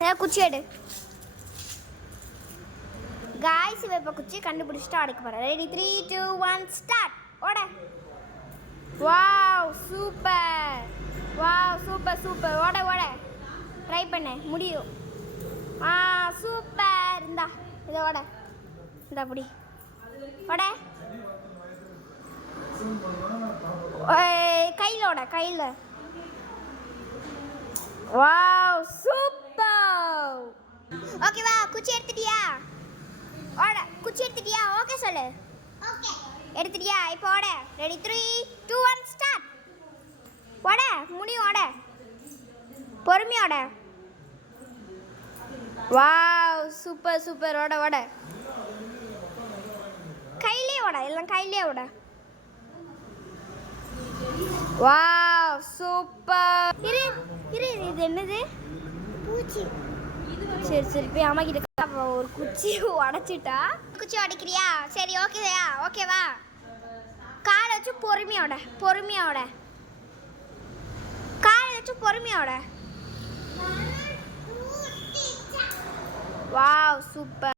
குச்சி எடு காய்ஸ். இப்போ குச்சி கண்டுபிடிச்சிட்டு அடைக்க போகிறேன். Ready 3 2 1 start. ஓட. Wow super, wow super super. ஓட ஓட ட்ரை பண்ண முடியும். சூப்பர். இந்தா இதை ஓட. இந்த அப்படி ஓட. கையில் ஓட கையில். Wow super. ஓகேவா? குச்சி எடுத்துட்டியா? ஓட. குச்சி எடுத்துட்டியா? ஓகே சொல்லு. ஓகே எடுத்துட்டியா? இப்போ ஓட. Ready 3 2 1 start. ஓட முடியும். ஓட பொறுமையோட. Wow super super. ஓட ஓட கையிலே ஓட. எல்லாம் கையிலே ஓட. Wow super. இரு இரு, இது என்னது? பூச்சி. சரி சரி, போய் அம்மா கிட்ட ஒரு குச்சி உடைச்சிட்டா. குச்சி உடைக்கிறியா? சரி ஓகேயா? ஓகேவா? காலை வச்சு பொறுமையோட பொறுமையோட. காலை வச்சு பொறுமையோட. Wow super.